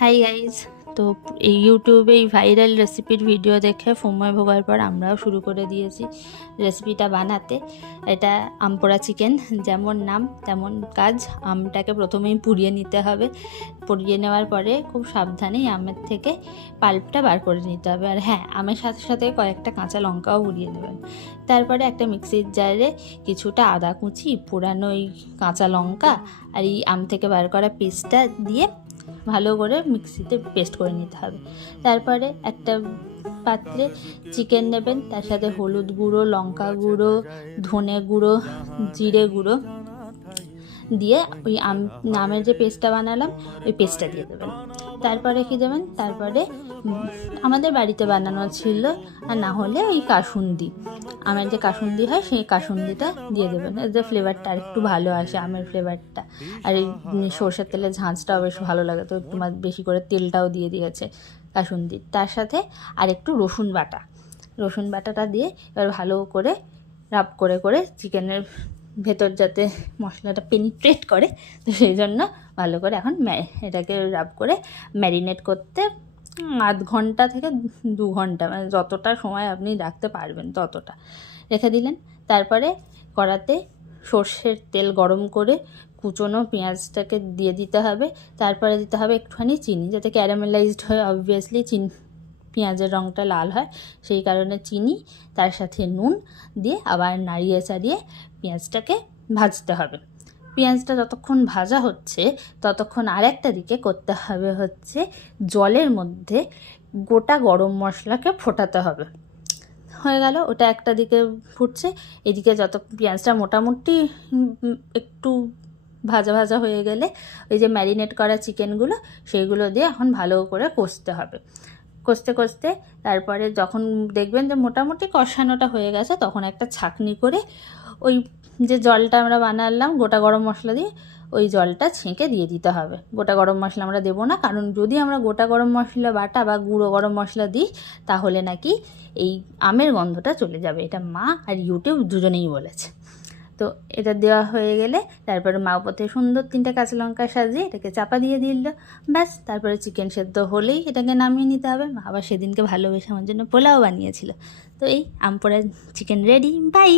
Hi guys, তো এই ইউটিউবে এই ভাইরাল রেসিপির ভিডিও দেখে সময় ভোগার পর আমরাও শুরু করে দিয়েছি রেসিপিটা বানাতে। এটা আমপোড়া চিকেন, যেমন নাম তেমন কাজ। আমটাকে প্রথমেই পুড়িয়ে নিতে হবে। পুড়িয়ে নেওয়ার পরে খুব সাবধানেই আমের থেকে পাল্পটা বার করে নিতে হবে। আর হ্যাঁ, আমের সাথে সাথে কয়েকটা কাঁচা লঙ্কাও পুড়িয়ে নেবেন। তারপরে একটা মিক্সির জারে কিছুটা আদা কুচি, পোড়ানো এই কাঁচা লঙ্কা আর এই আম থেকে বার করা পেস্টটা দিয়ে ভালো করে মিক্সিতে পেস্ট করে নিতে হবে। তারপরে একটা পাত্রে চিকেন নেবেন, তার সাথে হলুদ গুঁড়ো, লঙ্কা গুঁড়ো, ধনে গুঁড়ো, জিরে গুঁড়ো দিয়ে ওই আমের যে পেস্টটা বানালাম ওই পেস্টটা দিয়ে দেবেন। তারপরে কি দেবেন, তারপরে আমাদের বাড়িতে বানানো ছিল, আর না হলে ওই কাসুন্দি, আমের যে কাসুন্দি হয় সেই কাসুন্দিটা দিয়ে দেবেন। এতে ফ্লেভারটা আর একটু ভালো আসে, আমের ফ্লেভারটা। আর এই সর্ষের তেলের ঝাঁঝটাও বেশ ভালো লাগে, তো একটু বেশি করে তেলটাও দিয়ে দিয়েছে কাসুন্দির। তার সাথে আর একটু রসুন বাটাটা দিয়ে এবার ভালো করে রাব করে করে চিকেনের ভেতর যাতে মশলাটা পেনিট্রেট করে, তো সেই জন্য ভালো করে এখন এটাকে রাব করে ম্যারিনেট করতে আধ ঘন্টা থেকে 2 ঘন্টা, মানে যতটা সময় আপনি রাখতে পারবেন ততটা রেখে দিলেন। তারপরে কড়াতে সর্ষের তেল গরম করে কুচনো পেঁয়াজটাকে দিয়ে দিতে হবে। তারপরে দিতে হবে একটুখানি চিনি, যাতে ক্যারামেলাইজড হয়। অবভিয়াসলি পেঁয়াজের রঙটা লাল হয়, সেই কারণে চিনি, তার সাথে নুন দিয়ে আবার নাড়িয়ে চাড়িয়ে পেঁয়াজটাকে ভাজতে হবে। পেঁয়াজটা যতক্ষণ ভাজা হচ্ছে ততক্ষণ আরেকটা দিকে করতে হবে হচ্ছে জলের মধ্যে গোটা গরম মশলাকে ফোটাতে হবে। হয়ে গেল, ওটা একটা দিকে ফুটছে। এদিকে যত পেঁয়াজটা মোটামুটি একটু ভাজা ভাজা হয়ে গেলে ওই যে ম্যারিনেট করা চিকেনগুলো সেইগুলো দিয়ে এখন ভালো করে কষতে হবে। কষতে কষতে তারপরে যখন দেখবেন যে মোটামুটি কষানোটা হয়ে গেছে, তখন একটা ছাঁকনি করে ওই যে জলটা আমরা বানালাম গোটা গরম মশলা দিয়ে, ওই জলটা ছেঁকে দিয়ে দিতে হবে। গোটা গরম মশলা আমরা দেবো না, কারণ যদি আমরা গোটা গরম মশলা বাটা বা গুঁড়ো গরম মশলা দিই তাহলে নাকি এই আমের গন্ধটা চলে যাবে। এটা মা আর ইউটিউব দুজনেই বলেছে। তো এটা দেওয়া হয়ে গেলে তারপরে মা উপর থেকে সুন্দর 3টে কাঁচা লঙ্কা সাজিয়ে এটাকে চাপা দিয়ে দিল। ব্যাস, তারপরে চিকেন সেদ্ধ হলেই এটাকে নামিয়ে নিতে হবে। মা আবার সেদিনকে ভালোবেসে আমার জন্য পোলাও বানিয়েছিল। তো এই আম পোড়া চিকেন রেডি। বাই।